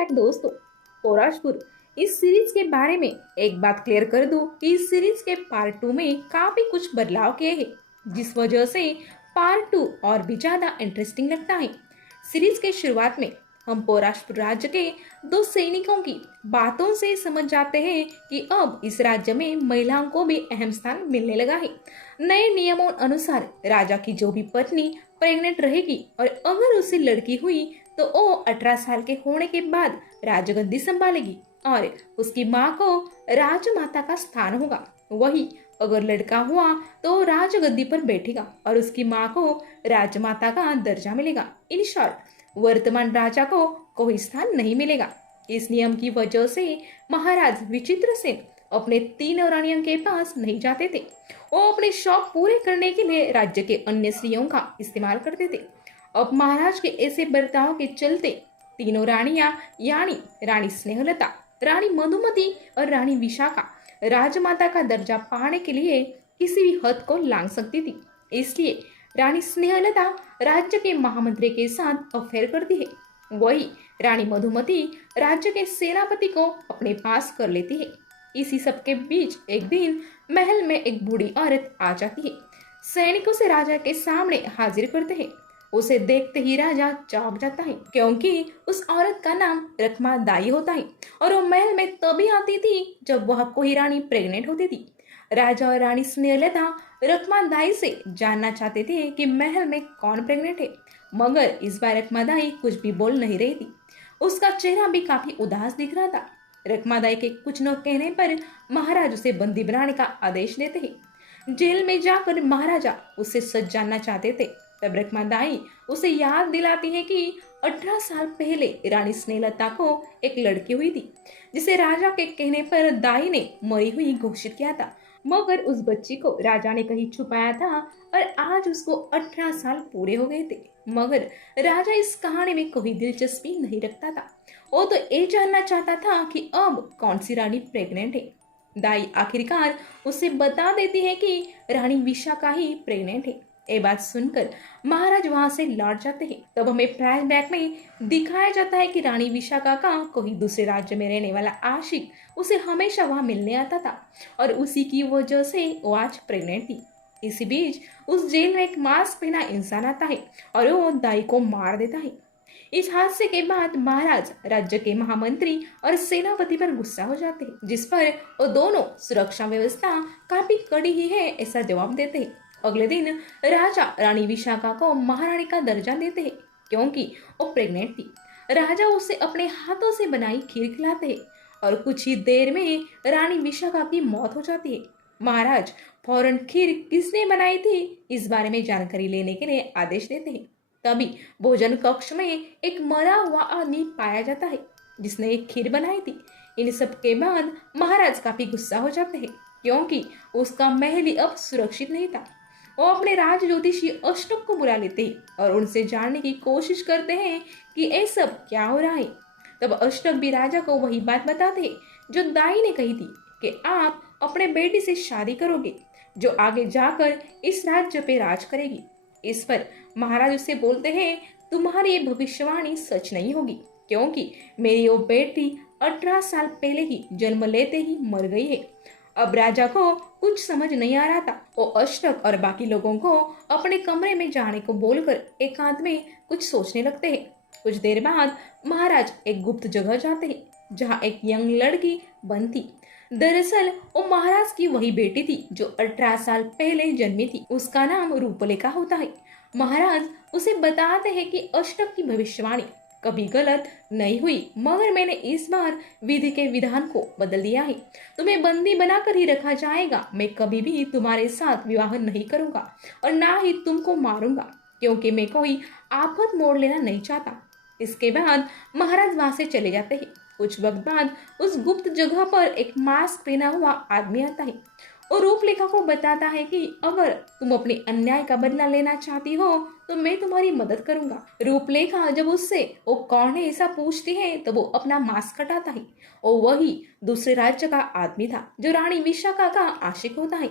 Back दोस्तों। पौराशपुर इस series के बारे में एक बात क्लियर कर दूं कि इस सीरीज के पार्ट 2 में काफी कुछ बदलाव किए हैं, जिस वजह से पार्ट 2 और भी ज्यादा इंटरेस्टिंग लगता है। सीरीज के शुरुआत में हम पौराशपुर राज्य के दो सैनिकों की बातों से समझ जाते हैं कि अब इस राज्य में महिलाओं को भी अहम स्थान मिलने लगा है। नए नियमों अनुसार राजा की जो भी पत्नी प्रेग्नेंट रहेगी और अगर उसे लड़की हुई तो वो 18 साल के होने के बाद राजगद्दी संभालेगी और उसकी माँ को राजमाता का स्थान होगा। वही अगर लड़का हुआ तो राजगद्दी पर बैठेगा और उसकी माँ को राजमाता का दर्जा मिलेगा। इन शॉर्ट, वर्तमान राजा को कोई स्थान नहीं मिलेगा। इस नियम की वजह से महाराज विचित्रसेन अपने तीनों रानियों के पास नहीं जाते थे। वो अपने शौक पूरे करने के लिए राज्य के अन्य स्त्रियों का इस्तेमाल करते थे। अब महाराज के ऐसे बर्ताव के चलते तीनों रानियां यानी रानी स्नेहलता, रानी मधुमती और रानी विशाखा राजमाता का दर्जा पाने के लिए किसी भी हद को लांघ सकती थी। इसलिए रानी स्नेहलता राज्य के महामंत्री के साथ अफेयर करती है। वही रानी मधुमती राज्य के सेनापति को अपने पास कर लेती है। इसी सब के बीच एक दिन महल में एक बूढ़ी औरत आ जाती है। सैनिकों से राजा के सामने हाजिर करते हैं। उसे देखते ही राजा चौंक जाता है, क्योंकि उस औरत का नाम रखमा दाई होता है और वो महल में तभी आती थी जब वह कोई रानी प्रेग्नेंट होती थी। राजा और रानी स्नेहलता रखमा दाई से जानना चाहते थे कि महल में कौन प्रेग्नेंट है, मगर इस बार रखमा दाई कुछ भी बोल नहीं रही थी। उसका चेहरा भी काफी उदास दिख रहा था। रखमा दाई के कुछ न कहने पर महाराज उसे बंदी बनाने का आदेश देते हैं। जेल में जाकर महाराजा उससे सच जानना चाहते थे। तब रखमा दाई उसे याद दिलाती है कि 18 साल पहले रानी स्नेहलता को एक लड़की हुई थी, जिसे राजा के कहने पर दाई ने मरी हुई घोषित किया था, मगर उस बच्ची को राजा ने कहीं छुपाया था और आज उसको 18 साल पूरे हो गए थे। मगर राजा इस कहानी में कोई दिलचस्पी नहीं रखता था। वो तो ये जानना चाहता था कि अब कौन सी रानी प्रेग्नेंट है। दाई आखिरकार उसे बता देती है कि रानी विशाखा ही प्रेग्नेंट है। ये बात सुनकर महाराज वहां से लौट जाते हैं। तब हमें फ्लैशबैक में दिखाया जाता है कि रानी विशाखा का कोई दूसरे राज्य में रहने वाला आशिक उसे हमेशा वहां मिलने आता था और उसी की वजह से वो आज प्रेग्नेंट थी। इसी बीच उस जेल में एक मास्क पहना इंसान आता है और वो दाई को मार देता है। इस हादसे के बाद महाराज राज्य के महामंत्री और सेनापति पर गुस्सा हो जाते हैं, जिस पर वो दोनों सुरक्षा व्यवस्था काफी कड़ी ही है ऐसा जवाब देते हैं। अगले दिन राजा रानी विशाखा को महारानी का दर्जा देते हैं, क्योंकि वो प्रेग्नेंट थी। राजा उसे अपने हाथों से बनाई खीर खिलाते हैं और कुछ ही देर में रानी विशाखा की मौत हो जाती है। महाराज फौरन खीर किसने बनाई थी इस बारे में जानकारी लेने के लिए आदेश देते हैं। तभी भोजन कक्ष में एक मरा हुआ आदमी पाया जाता है, जिसने एक खीर बनाई थी। इन सब के बाद महाराज काफी गुस्सा हो जाते हैं, क्योंकि उसका महल ही अब सुरक्षित नहीं था। वो अपने राज ज्योतिषी अष्टक को बुला लेते हैं और उनसे जानने की कोशिश करते हैं कि ये सब क्या हो रहा है। तब अष्टक भी राजा को वही बात बताते हैं जो दाई ने कही थी कि आप अपने बेटी से शादी करोगे, जो आगे जाकर इस राज्य पे राज करेगी। इस पर महाराज उससे बोलते हैं, तुम्हारी ये भविष्यवाणी सच नहीं होगी, क्योंकि मेरी वो बेटी 18 साल पहले ही जन्म लेते ही मर गई है। अब राजा को कुछ समझ नहीं आ रहा था। वो अष्टक और बाकी लोगों को अपने कमरे में जाने को बोलकर एकांत में कुछ सोचने लगते हैं। कुछ देर बाद महाराज एक गुप्त जगह जाते हैं, जहाँ एक यंग लड़की बंद थी। दरअसल वो महाराज की वही बेटी थी जो 18 साल पहले जन्मी थी। उसका नाम रूपलेखा होता है। महाराज उसे बताते हैं कि अष्टक की भविष्यवाणी कभी गलत नहीं हुई, मगर मैंने इस बार विधि के विधान को बदल दिया है। तुम्हें बंदी बनाकर ही रखा जाएगा। मैं कभी भी तुम्हारे साथ विवाह नहीं करूंगा और ना ही तुमको मारूंगा, क्योंकि मैं कोई आफत मोड़ लेना नहीं चाहता। इसके बाद महाराज वहां से चले जाते हैं। कुछ वक्त बाद उस गुप्त जगह पर एक मास्क पहना हुआ आदमी आता है और रूपलेखा को बताता है कि अगर तुम अपने अन्याय का बदला लेना चाहती हो तो मैं तुम्हारी मदद करूंगा। रूपलेखा जब उससे वो कौन है ऐसा पूछती है तो वो अपना मास्क हटाता है और वही दूसरे राज्य का आदमी था जो रानी विशाखा का आशिक होता है।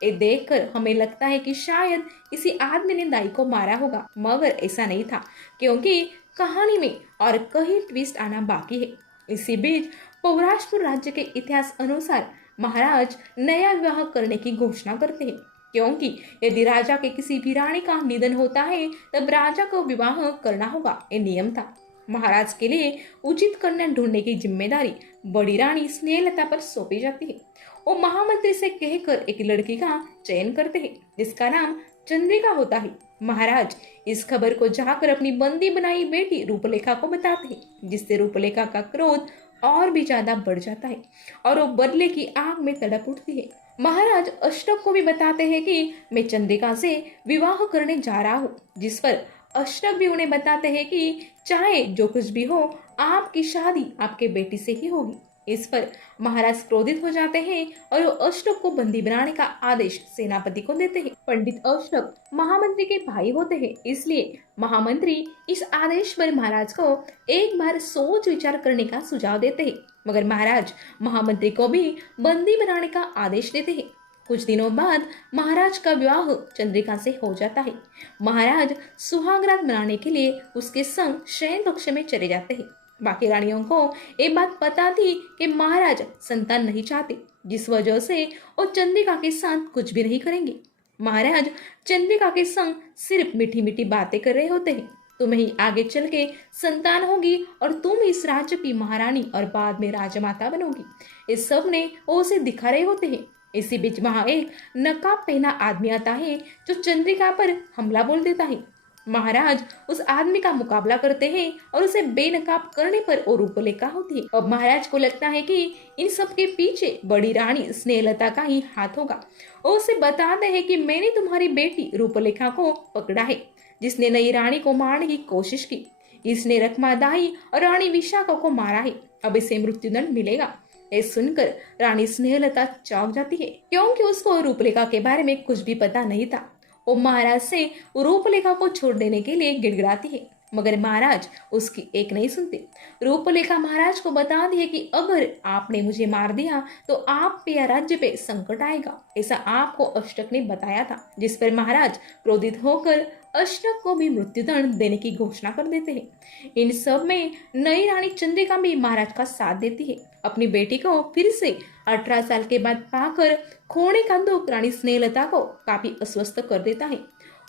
ये देखकर हमें लगता है कि शायद किसी आदमी ने दाई को मारा होगा, मगर ऐसा नहीं था, क्योंकि कहानी में और कई ट्विस्ट आना बाकी है। इसी बीच पौराष्टपुर राज्य के इतिहास अनुसार महाराज नया विवाह करने की घोषणा करते हैं, क्योंकि यदि राजा के किसी भी रानी का निधन होता है तब राजा को विवाह करना होगा, ये नियम था। महाराज के लिए उचित कन्या ढूंढने की जिम्मेदारी बड़ी रानी स्नेहलता पर सौंपी जाती है। वो महामंत्री से कहकर एक लड़की का चयन करते हैं जिसका नाम चंद्रिका होता है। महाराज इस खबर को जाकर अपनी बंदी बनाई बेटी रूपलेखा को बताते हैं, जिससे रूपलेखा का क्रोध और भी ज्यादा बढ़ जाता है और वो बदले की आग में तड़प उठती है। महाराज अष्टक को भी बताते हैं कि मैं चंद्रिका से विवाह करने जा रहा हूँ, जिस पर अष्टक भी उन्हें बताते हैं कि चाहे जो कुछ भी हो, आपकी शादी आपके बेटी से ही होगी। इस पर महाराज क्रोधित हो जाते हैं और वो अष्टक को बंदी बनाने का आदेश सेनापति को देते हैं। पंडित अष्टक महामंत्री के भाई होते हैं, इसलिए महामंत्री इस आदेश पर महाराज को एक बार सोच विचार करने का सुझाव देते हैं, मगर महाराज महामंत्री को भी बंदी बनाने का आदेश देते हैं। कुछ दिनों बाद महाराज का विवाह चंद्रिका से हो जाता है। महाराज सुहागरात मनाने के लिए उसके संग शयन कक्ष में चले जाते हैं। बाकी रानियों को ये बात पता थी कि महाराज संतान नहीं चाहते, जिस वजह से वो चंद्रिका के साथ कुछ भी नहीं करेंगे। महाराज चंद्रिका के संग सिर्फ मीठी मीठी बातें कर रहे होते हैं। तुम्हें ही आगे चल के संतान होगी और तुम इस राज्य की महारानी और बाद में राजमाता बनोगी। इस सब ने वो उसे दिखा रहे होते हैं। इसी बीच वहां एक नकाब पहना आदमी आता है जो चंद्रिका पर हमला बोल देता है। महाराज उस आदमी का मुकाबला करते हैं और उसे बेनकाब करने पर वो रूपलेखा होती है। अब महाराज को लगता है कि इन सब के पीछे बड़ी रानी स्नेहलता का ही हाथ होगा। वो उसे बताते हैं कि मैंने तुम्हारी बेटी रूपलेखा को पकड़ा है, जिसने नई रानी को मारने की कोशिश की। इसने रखमादाई और रानी विशाखा को मारा है। अब इसे मृत्युदंड मिलेगा। ये सुनकर रानी स्नेहलता चौंक जाती है, क्योंकि उसको रूपलेखा के बारे में कुछ भी पता नहीं था। वो महाराज से रूपलेखा को छोड़ देने के लिए गिड़गिड़ाती है, मगर महाराज उसकी एक नहीं सुनते। रूपलेखा महाराज को बताती है कि अगर आपने मुझे मार दिया तो आप पे या राज्य पे संकट आएगा, ऐसा आपको अष्टक ने बताया था। जिस पर महाराज क्रोधित होकर अष्टक को भी मृत्युदंड देने की घोषणा कर देते हैं। इन सब में नई रानी चंद्रिका भी महाराज का साथ देती है। अपनी बेटी को फिर से 18 साल के बाद पाकर खोने का दुख रानी स्नेहलता को काफी अस्वस्थ कर देता है।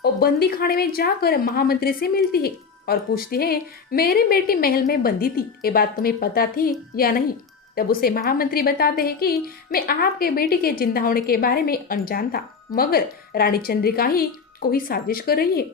और बंदी खाने में जाकर महामंत्री से मिलती है और पूछती है, मेरी बेटी महल में बंदी थी, ये बात तुम्हें पता थी या नहीं? तब उसे महामंत्री बताते हैं कि मैं आपके बेटी के जिंदा होने के बारे में अनजान था, मगर रानी चंद्रिका ही कोई साजिश कर रही है।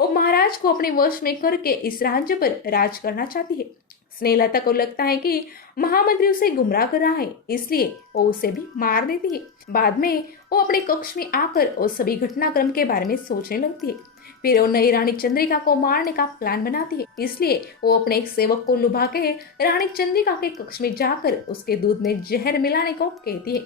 वो महाराज को अपने वश में करके इस राज्य पर राज करना चाहती है। स्नेहलता को लगता है कि महामंत्री उसे गुमराह कर रहा है, इसलिए वो उसे भी मार देती है। बाद में वो अपने कक्ष में आकर वो सभी घटनाक्रम के बारे में सोचने लगती है। फिर वो नई रानी चंद्रिका को मारने का प्लान बनाती है, इसलिए वो अपने एक सेवक को लुभा के रानी चंद्रिका के कक्ष में जाकर उसके दूध में जहर मिलाने को कहती है।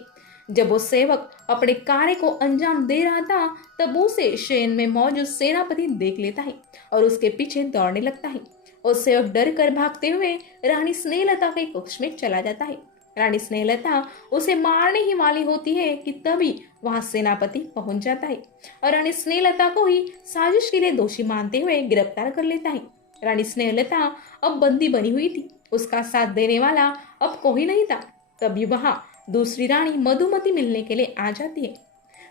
जब वो सेवक अपने कार्य को अंजाम दे रहा था तब उसे शयन में मौजूद सेनापति देख लेता है और उसके पीछे दौड़ने लगता है। और सेवक डर कर भागते हुए रानी स्नेहलता के कक्ष में चला जाता है। रानी स्नेहलता उसे मारने ही वाली होती है कि तभी वहां सेनापति पहुंच जाता है और रानी स्नेहलता को ही साजिश के लिए दोषी मानते हुए गिरफ्तार कर लेता है। रानी स्नेहलता अब बंदी बनी हुई थी, उसका साथ देने वाला अब कोई नहीं था। तभी वहां दूसरी रानी मधुमती मिलने के लिए आ जाती है।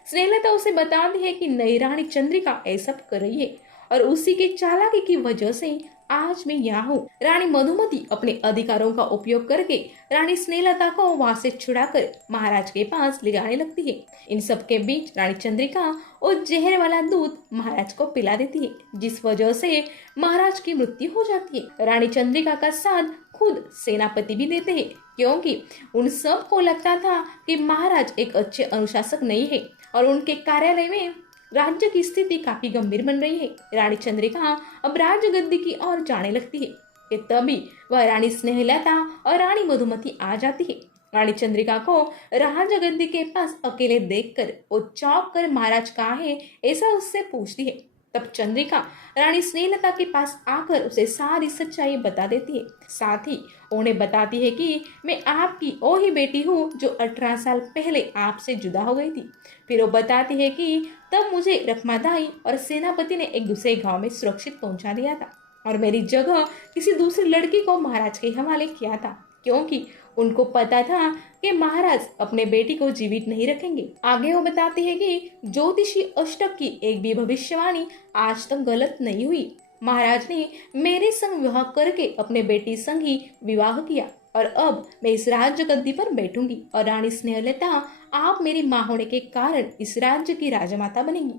स्नेहलता उसे बताती है कि नई रानी चंद्रिका ऐसा कर रही है और उसी के चालाकी की वजह से आज मैं यहाँ हूँ। रानी मधुमती अपने अधिकारों का उपयोग करके रानी स्नेहलता को वहां से छुड़ाकर महाराज के पास ले जाने लगती है। इन सब के बीच रानी चंद्रिका और जहर वाला दूध महाराज को पिला देती है, जिस वजह से महाराज की मृत्यु हो जाती है। रानी चंद्रिका का साथ खुद सेनापति भी देते हैं, क्योंकि उन सब को लगता था कि महाराज एक अच्छे अनुशासक नहीं है और उनके कार्यालय में राज्य की स्थिति काफी गंभीर बन रही है। रानी चंद्रिका अब राजगद्दी की ओर जाने लगती है कि तभी वह रानी स्नेहलता और रानी मधुमती आ जाती है। रानी चंद्रिका को राजगद्दी के पास अकेले देखकर वो चौंक कर महाराज कहाँ है ऐसा उससे पूछती है। तब चंद्रिका रानी स्नेहलता के पास आकर उसे सारी सच्चाई बता देती है। साथ ही उन्हें बताती है कि मैं आपकी वो ही बेटी हूँ जो 18 साल पहले आपसे जुदा हो गई थी। फिर वो बताती है कि तब मुझे रखमादाई और सेनापति ने एक दूसरे गांव में सुरक्षित पहुंचा दिया था और मेरी जगह किसी दूसरी लड़की को महाराज के हवाले किया था, क्योंकि उनको पता था कि महाराज अपने बेटी को जीवित नहीं रखेंगे। आगे वो बताती है कि ज्योतिषी अष्टक की एक भी भविष्यवाणी आज तक गलत नहीं हुई। महाराज ने मेरे संग विवाह करके अपने बेटी संग ही विवाह किया और अब मैं इस राज्य गद्दी पर बैठूंगी और रानी स्नेहलता आप मेरी माँ होने के कारण इस राज्य की राजमाता बनेंगी।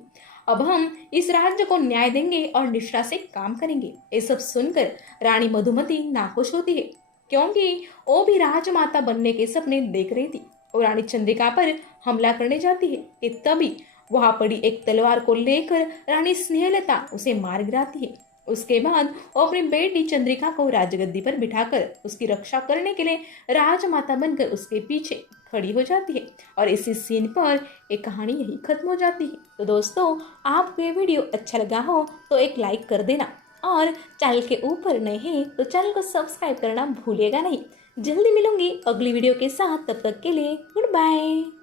अब हम इस राज्य को न्याय देंगे और निष्ठा से काम करेंगे। ये सब सुनकर रानी मधुमती नाखुश होती है, क्योंकि वो भी राजमाता बनने के सपने देख रही थी और रानी चंद्रिका पर हमला करने जाती है कि तभी वहां पड़ी एक तलवार को लेकर रानी स्नेहलता उसे मार गिराती है। उसके बाद वो अपनी बेटी चंद्रिका को राजगद्दी पर बिठाकर उसकी रक्षा करने के लिए राजमाता बनकर उसके पीछे खड़ी हो जाती है और इसी सीन पर एक कहानी यही खत्म हो जाती है। तो दोस्तों, आपको ये वीडियो अच्छा लगा हो तो एक लाइक कर देना और चैनल के ऊपर नए हैं तो चैनल को सब्सक्राइब करना भूलिएगा नहीं। जल्दी मिलूंगी अगली वीडियो के साथ, तब तक के लिए गुड बाय।